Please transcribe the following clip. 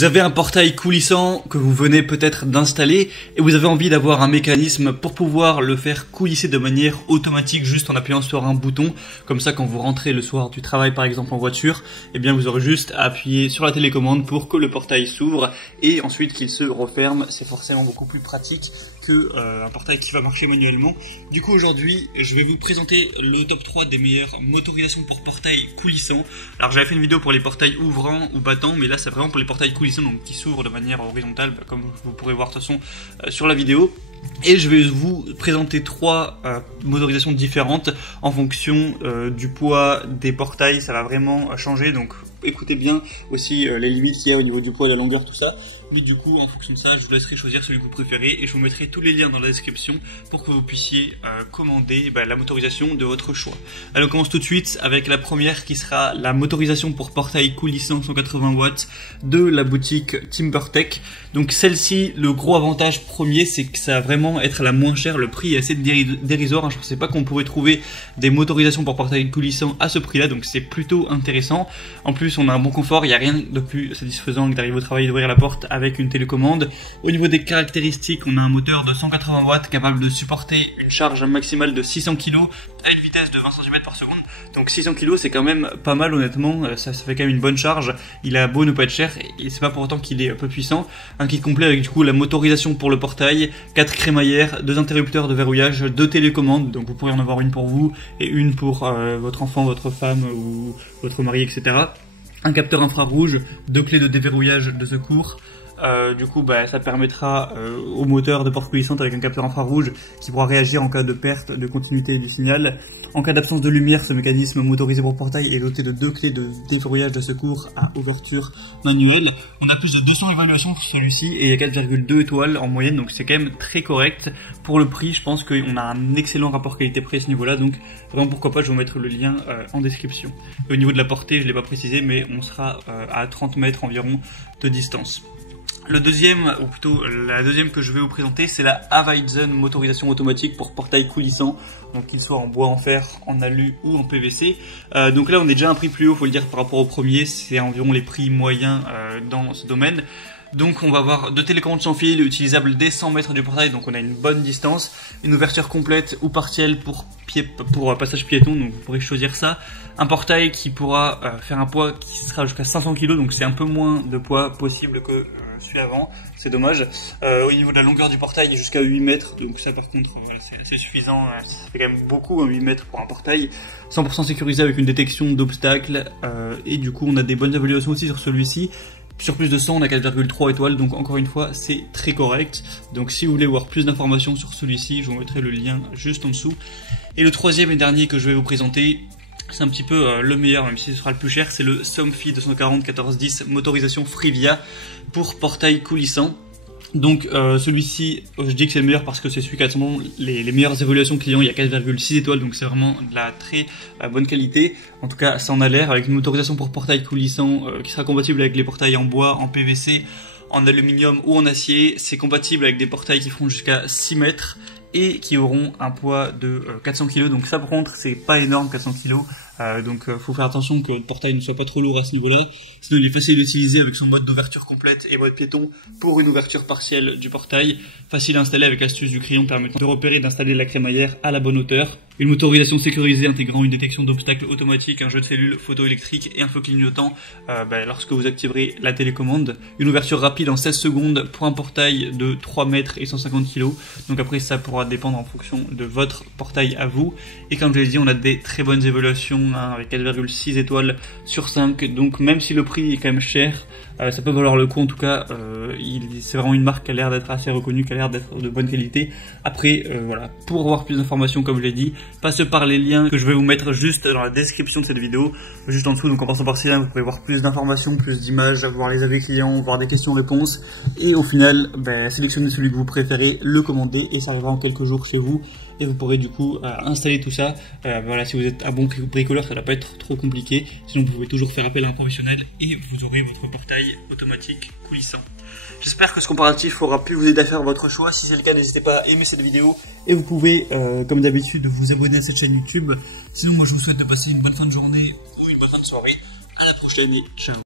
Vous avez un portail coulissant que vous venez peut-être d'installer et vous avez envie d'avoir un mécanisme pour pouvoir le faire coulisser de manière automatique juste en appuyant sur un bouton. Comme ça, quand vous rentrez le soir du travail par exemple en voiture, eh bien vous aurez juste à appuyer sur la télécommande pour que le portail s'ouvre et ensuite qu'il se referme. C'est forcément beaucoup plus pratique que un portail qui va marcher manuellement. Du coup aujourd'hui, je vais vous présenter le top 3 des meilleures motorisations pour portail coulissant. Alors j'avais fait une vidéo pour les portails ouvrants ou battants, mais là c'est vraiment pour les portails coulissants, donc qui s'ouvrent de manière horizontale, comme vous pourrez voir de toute façon sur la vidéo. Et je vais vous présenter 3 motorisations différentes en fonction du poids des portails. Ça va vraiment changer, donc écoutez bien aussi les limites qu'il y a au niveau du poids et de la longueur, tout ça. Mais du coup, en fonction de ça, je vous laisserai choisir celui que vous préférez et je vous mettrai tous les liens dans la description pour que vous puissiez commander la motorisation de votre choix. Alors on commence tout de suite avec la première qui sera la motorisation pour portail coulissant 180 watts de la boutique TimberTech. Donc celle-ci, le gros avantage premier, c'est que ça va vraiment être la moins chère. Le prix est assez dérisoire, je ne pensais pas qu'on pourrait trouver des motorisations pour portail coulissant à ce prix-là, donc c'est plutôt intéressant. En plus, on a un bon confort, il n'y a rien de plus satisfaisant que d'arriver au travail et d'ouvrir la porte avec une télécommande. Au niveau des caractéristiques, on a un moteur de 180 watts capable de supporter une charge maximale de 600 kg à une vitesse de 20 cm par seconde. Donc 600 kg c'est quand même pas mal honnêtement, ça fait quand même une bonne charge. Il a beau ne pas être cher et c'est pas pour autant qu'il est peu puissant. Un kit complet avec du coup la motorisation pour le portail, 4 crémaillères, 2 interrupteurs de verrouillage, 2 télécommandes, donc vous pourrez en avoir une pour vous et une pour votre enfant, votre femme ou votre mari, etc. Un capteur infrarouge, 2 clés de déverrouillage de secours. Du coup, ça permettra au moteur de porte coulissante avec un capteur infrarouge qui pourra réagir en cas de perte de continuité du signal. En cas d'absence de lumière, ce mécanisme motorisé pour portail est doté de 2 clés de déverrouillage de secours à ouverture manuelle. On a plus de 200 évaluations pour celui-ci et il y a 4,2 étoiles en moyenne, donc c'est quand même très correct. Pour le prix, je pense qu'on a un excellent rapport qualité-prix à ce niveau-là, donc vraiment pourquoi pas, je vais vous mettre le lien en description. Et au niveau de la portée, je ne l'ai pas précisé, mais on sera à 30 mètres environ de distance. Le deuxième, ou plutôt la deuxième que je vais vous présenter, c'est la Avaizen motorisation automatique pour portail coulissant, donc qu'il soit en bois, en fer, en alu ou en PVC. Donc là on est déjà un prix plus haut, faut le dire, par rapport au premier, c'est environ les prix moyens dans ce domaine. Donc on va avoir 2 télécommandes sans fil utilisables dès 100 mètres du portail, donc on a une bonne distance, une ouverture complète ou partielle pour passage piéton, donc vous pourrez choisir ça. Un portail qui pourra faire un poids qui sera jusqu'à 500 kg, donc c'est un peu moins de poids possible que celui avant, c'est dommage. Au niveau de la longueur du portail, jusqu'à 8 mètres, donc ça par contre voilà, c'est assez suffisant, ça fait quand même beaucoup, 8 mètres pour un portail. 100% sécurisé avec une détection d'obstacles, et du coup on a des bonnes évaluations aussi sur celui-ci. Sur plus de 100, on a 4,3 étoiles, donc encore une fois, c'est très correct. Donc si vous voulez voir plus d'informations sur celui-ci, je vous mettrai le lien juste en dessous. Et le troisième et dernier que je vais vous présenter, c'est un petit peu le meilleur, même si ce sera le plus cher, c'est le Somfy 240 1410 motorisation Frivia pour portail coulissant. Donc celui-ci, je dis que c'est le meilleur parce que c'est celui qui a les meilleures évaluations clients, il y a 4,6 étoiles, donc c'est vraiment de la très bonne qualité. En tout cas, ça en a l'air, avec une motorisation pour portail coulissant qui sera compatible avec les portails en bois, en PVC, en aluminium ou en acier. C'est compatible avec des portails qui feront jusqu'à 6 mètres et qui auront un poids de 400 kg. Donc ça par contre, c'est pas énorme, 400 kg. Donc faut faire attention que le portail ne soit pas trop lourd à ce niveau-là. Sinon il est facile d'utiliser avec son mode d'ouverture complète et mode piéton pour une ouverture partielle du portail. Facile à installer avec l'astuce du crayon permettant de repérer et d'installer la crémaillère à la bonne hauteur. Une motorisation sécurisée intégrant une détection d'obstacles automatique, un jeu de cellules photoélectrique et un feu clignotant lorsque vous activerez la télécommande. Une ouverture rapide en 16 secondes pour un portail de 3 mètres et 150 kg. Donc après ça pourra dépendre en fonction de votre portail à vous. Et comme je l'ai dit, on a des très bonnes évaluations avec 4,6 étoiles sur 5, donc même si le prix est quand même cher, ça peut valoir le coup. En tout cas, c'est vraiment une marque qui a l'air d'être assez reconnue, qui a l'air d'être de bonne qualité. Après, voilà, pour avoir plus d'informations, comme je l'ai dit, passez par les liens que je vais vous mettre juste dans la description de cette vidéo, juste en dessous. Donc en passant par ces liens, vous pouvez voir plus d'informations, plus d'images, voir les avis clients, voir des questions-réponses, et au final, sélectionnez celui que vous préférez, le commander, et ça arrivera en quelques jours chez vous. Et vous pourrez du coup installer tout ça. Voilà, si vous êtes un bon bricoleur, ça ne va pas être trop compliqué. Sinon, vous pouvez toujours faire appel à un professionnel et vous aurez votre portail automatique coulissant. J'espère que ce comparatif aura pu vous aider à faire votre choix. Si c'est le cas, n'hésitez pas à aimer cette vidéo et vous pouvez, comme d'habitude, vous abonner à cette chaîne YouTube. Sinon, moi, je vous souhaite de passer une bonne fin de journée ou une bonne fin de soirée. À la prochaine et ciao.